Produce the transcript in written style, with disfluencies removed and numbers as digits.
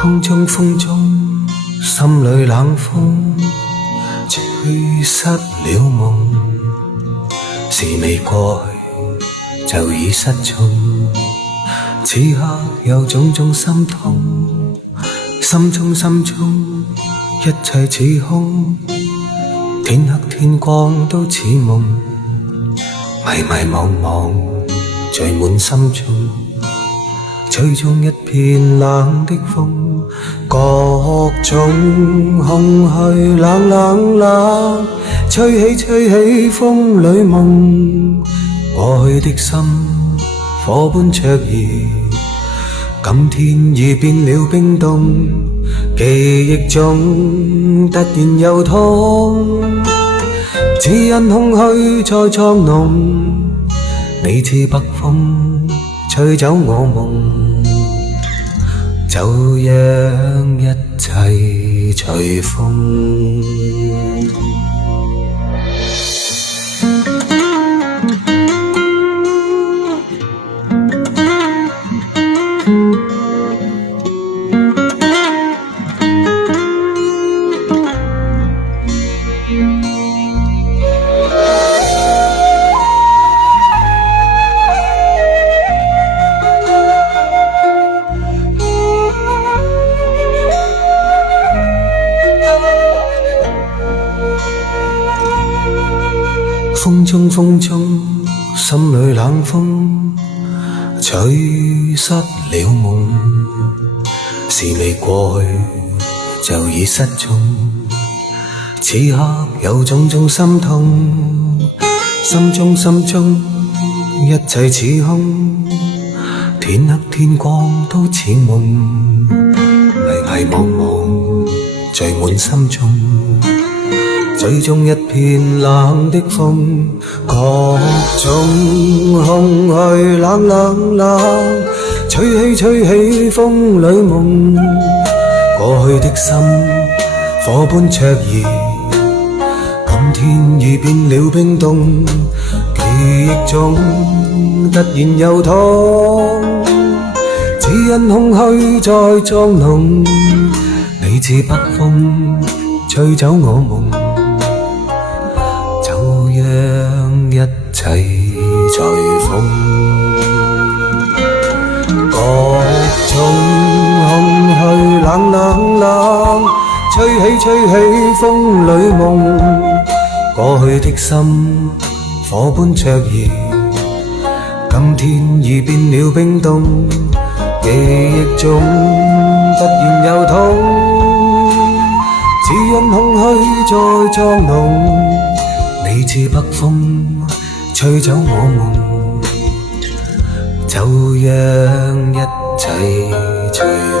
風中，心裏冷風，吹失了夢。是未過去，就已失蹤。此刻有種種心痛，心中一切似空。天黑天光都似夢，迷迷惘惘聚滿心中。吹中一片冷的風，各種空虛冷，吹起風裏夢。過去的心火般灼熱，今天已變了冰凍。記憶中突然又痛，只因空虛再作濃。你似北風吹走我夢，就讓一切隨風。風中，心裏冷風，吹失了夢。事未過去，就已失蹤。此刻有種種心痛，心中一切似空。天黑天光都似夢，迷惘聚滿心中。水中一片冷的風，各種空虛冷，吹起風裏夢。過去的心火般灼熱，今天已變了冰凍。記憶中突然又痛，只因空虛再作濃。你似北風吹走我夢，讓一切隨風。各種空虛冷，吹起風裏夢。過去的心火般灼熱，今天已變了冰凍。記憶中突然又痛，只因空虛再作濃。你似北風吹走我夢，就讓一切隨風。